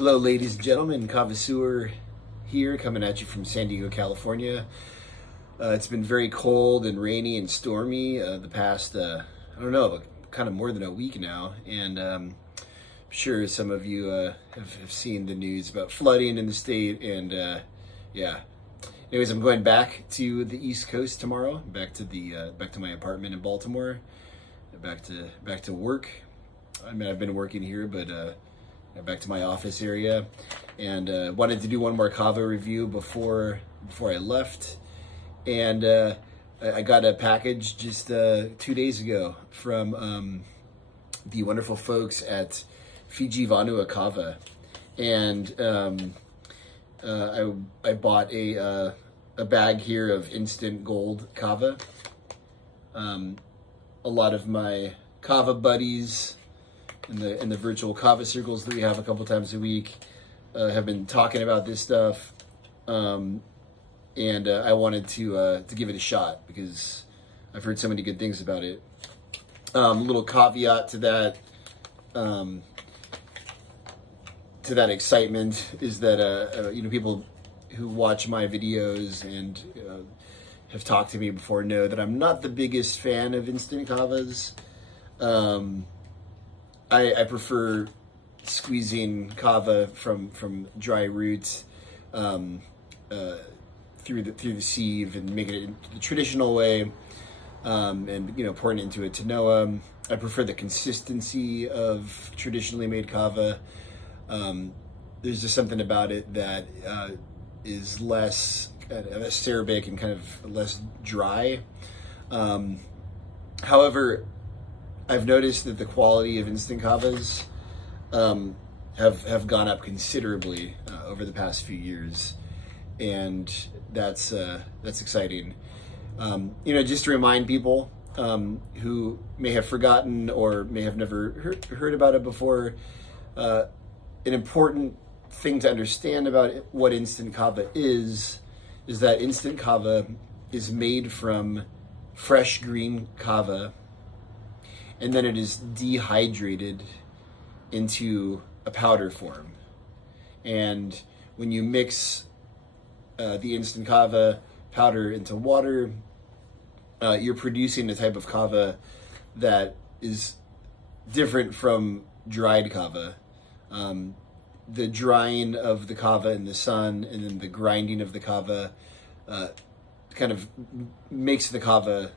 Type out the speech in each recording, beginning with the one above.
Hello, ladies and gentlemen. Kava here, coming at you from San Diego, California. It's been very cold and rainy and stormy the past, I don't know, kind of more than a week now. And I'm sure some of you have seen the news about flooding in the state. And yeah. Anyways, I'm going back to the East Coast tomorrow. Back to my apartment in Baltimore. Back to work. I mean, I've been working here, but back to my office area, and wanted to do one more kava review before I left. And I got a package just 2 days ago from the wonderful folks at Fiji Vanua Kava, and I bought a bag here of instant gold kava. A lot of my kava buddies in the virtual kava circles that we have a couple times a week have been talking about this stuff, and I wanted to give it a shot because I've heard so many good things about it. Little caveat to that excitement is that people who watch my videos and have talked to me before know that I'm not the biggest fan of instant kavas. I prefer squeezing kava from dry roots through the sieve and making it the traditional way, and pouring it into a tanoa. I prefer the consistency of traditionally made kava. There's just something about it that is less acerbic and kind of less dry. However, I've noticed that the quality of instant kavas have gone up considerably over the past few years, and that's exciting. Just to remind people who may have forgotten or may have never heard about it before, an important thing to understand about what instant kava is that instant kava is made from fresh green kava, and then it is dehydrated into a powder form. And when you mix the instant kava powder into water, you're producing a type of kava that is different from dried kava. The drying of the kava in the sun and then the grinding of the kava kind of makes the kava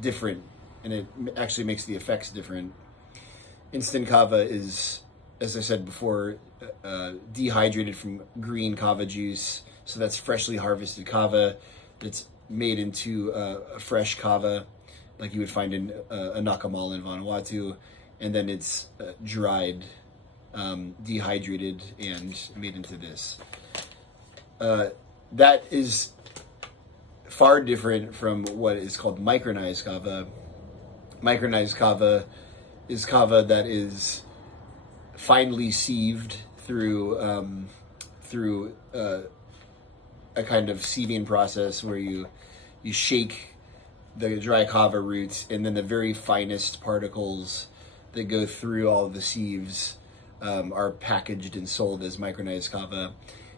different, and it actually makes the effects different. Instant kava is, as I said before, dehydrated from green kava juice. So that's freshly harvested kava that's made into a fresh kava like you would find in a nakamal in Vanuatu, and then it's dried, dehydrated, and made into this. That is far different from what is called micronized kava. Micronized kava is kava that is finely sieved through a kind of sieving process where you shake the dry kava roots, and then the very finest particles that go through all of the sieves are packaged and sold as micronized kava,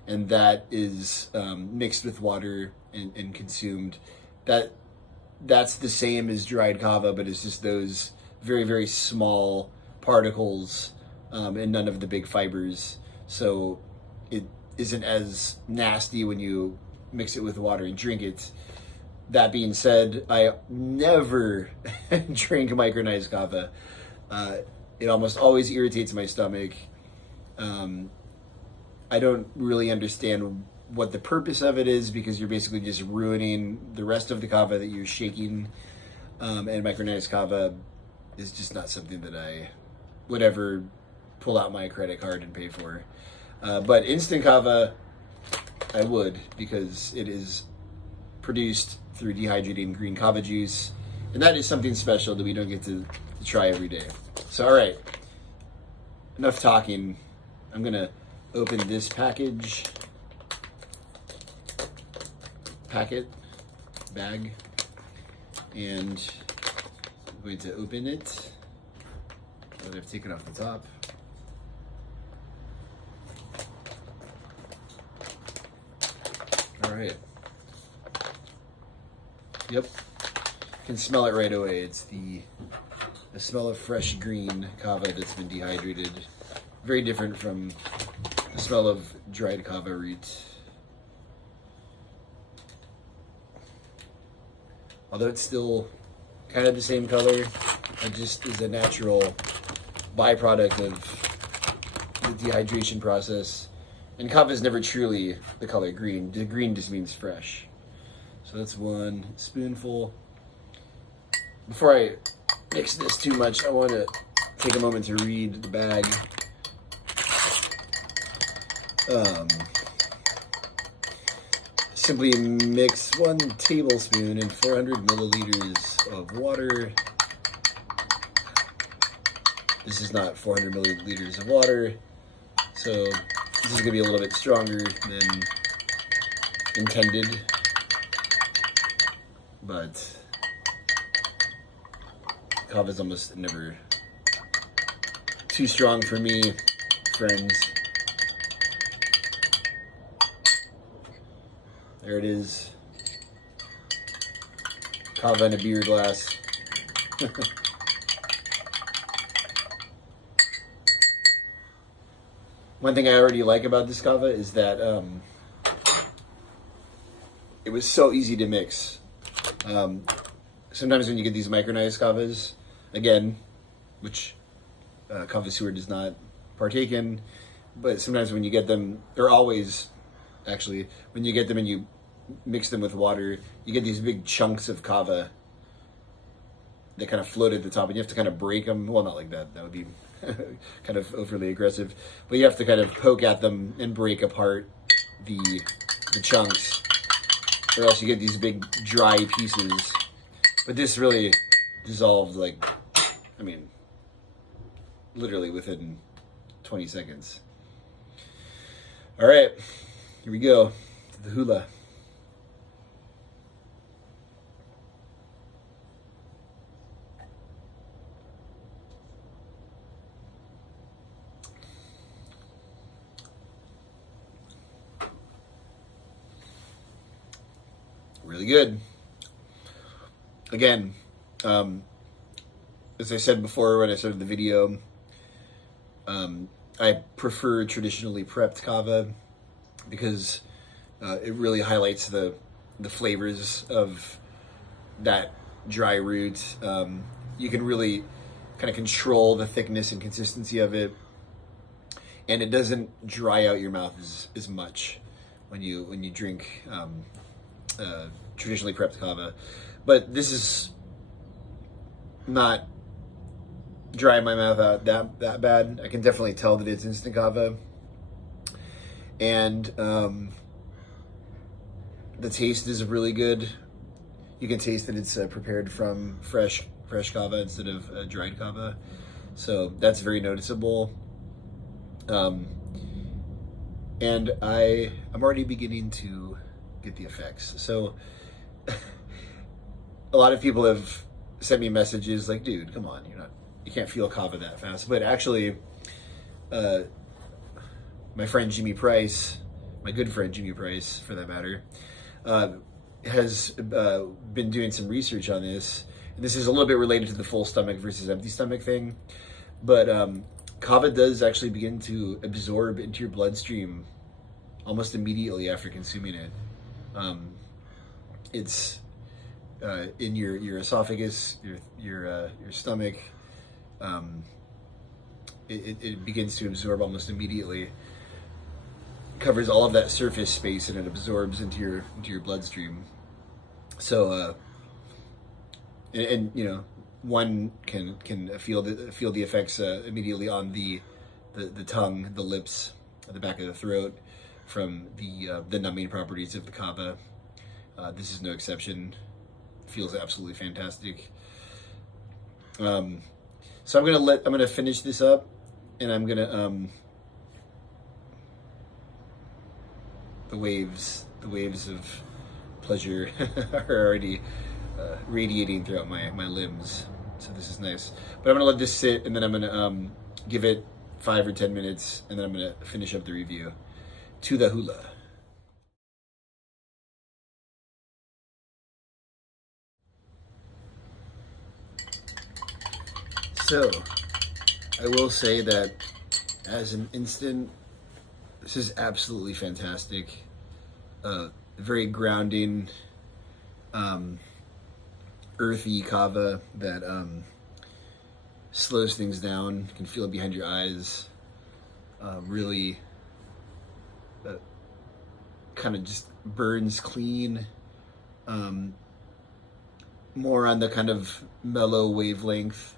and that is mixed with water and consumed. That's the same as dried kava, but it's just those very, very small particles and none of the big fibers. So it isn't as nasty when you mix it with water and drink it. That being said, I never drink micronized kava. It almost always irritates my stomach. I don't really understand what the purpose of it is, because you're basically just ruining the rest of the kava that you're shaking. And micronized kava is just not something that I would ever pull out my credit card and pay for. But instant kava, I would, because it is produced through dehydrating green kava juice, and that is something special that we don't get to try every day. So, all right, enough talking. I'm gonna open this bag, and I'm going to open it that I've taken off the top. right. Yep. Can smell it right away. It's the smell of fresh green kava that's been dehydrated. Very different from the smell of dried kava roots. Although it's still kind of the same color, it just is a natural byproduct of the dehydration process. And kava is never truly the color green. The green just means fresh. So that's 1 spoonful. Before I mix this too much, I want to take a moment to read the bag. Simply mix 1 tablespoon in 400 milliliters of water. This is not 400 milliliters of water, so this is going to be a little bit stronger than intended, but kava is almost never too strong for me, friends. There it is. Kava in a beer glass. One thing I already like about this kava is that it was so easy to mix. Sometimes when you get these micronized kavas, again, which Kava Sewer does not partake in, but sometimes when you get them, they're always, actually, when you get them and you mix them with water, you get these big chunks of kava that kind of float at the top, and you have to kind of break them. Well, not like that. That would be kind of overly aggressive. But you have to kind of poke at them and break apart the chunks, or else you get these big dry pieces. But this really dissolved, like, I mean, literally within 20 seconds. All right, here we go. The hula. Really good. Again, as I said before when I started the video, I prefer traditionally prepped kava because it really highlights the flavors of that dry root. You can really kind of control the thickness and consistency of it, and it doesn't dry out your mouth as much when you drink traditionally prepped kava. But this is not drying my mouth out that bad. I can definitely tell that it's instant kava, and the taste is really good. You can taste that it's prepared from fresh kava instead of dried kava, so that's very noticeable. And I'm already beginning to get the effects. So a lot of people have sent me messages like, dude, come on, you can't feel kava that fast. But actually, my friend Jimmy Price, my good friend Jimmy Price for that matter, has been doing some research on this. And this is a little bit related to the full stomach versus empty stomach thing, but kava does actually begin to absorb into your bloodstream almost immediately after consuming it. It's in your esophagus, your stomach. It begins to absorb almost immediately. Covers all of that surface space, and it absorbs into your bloodstream. So, and one can feel the effects immediately on the tongue, the lips, the back of the throat, from the numbing properties of the kava. This is no exception. Feels absolutely fantastic. So I'm gonna finish this up, and I'm gonna the waves of pleasure are already radiating throughout my limbs. So this is nice. But I'm gonna let this sit, and then I'm gonna give it 5 or 10 minutes, and then I'm gonna finish up the review. To the hula. So, I will say that as an instant, this is absolutely fantastic. Very grounding, earthy kava that slows things down. You can feel it behind your eyes. Really kind of just burns clean. More on the kind of mellow wavelength,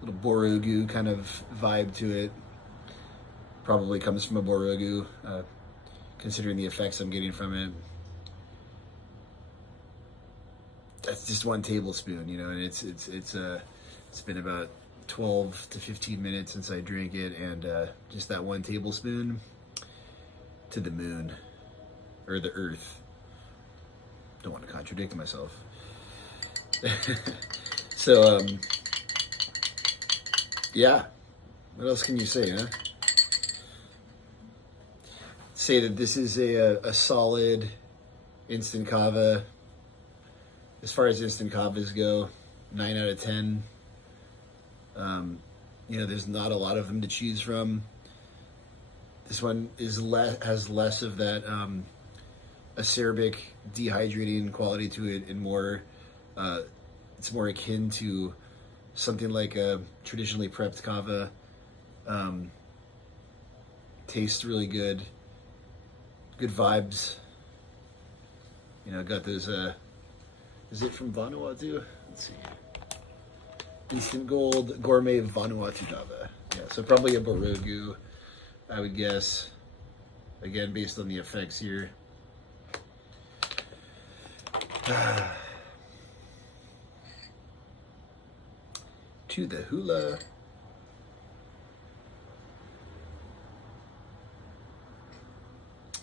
little borogu kind of vibe to it. Probably comes from a borogu, considering the effects I'm getting from it. That's just 1 tablespoon, you know, and it's been about 12 to 15 minutes since I drank it, and just that 1 tablespoon to the moon, or the earth. Don't want to contradict myself. So, yeah, what else can you say, huh? Say that this is a solid instant kava. As far as instant kavas go, 9 out of 10. You know, there's not a lot of them to choose from. This one is has less of that acerbic, dehydrating quality to it, and more. It's more akin to something like a traditionally prepped kava. Tastes really good. Good vibes. You know, got those. Is it from Vanuatu? Let's see. Instant Gold Gourmet Vanuatu Kava. Yeah, so probably a borogu, I would guess. Again, based on the effects here. To the hula.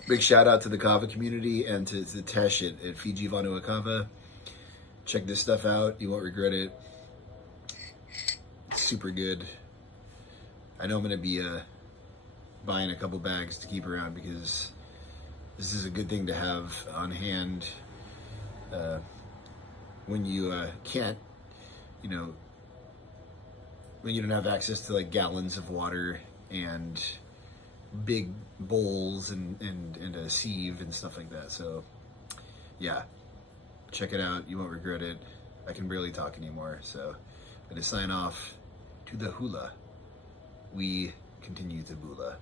Big shout out to the kava community and to Tesh at Fiji Vanua Kava. Check this stuff out. You won't regret it. It's super good. I know I'm going to be buying a couple bags to keep around because this is a good thing to have on hand when you can't, you know, when you don't have access to like gallons of water and big bowls and a sieve and stuff like that. So yeah, check it out. You won't regret it. I can barely talk anymore, so I'm gonna sign off. To the hula, we continue to bula.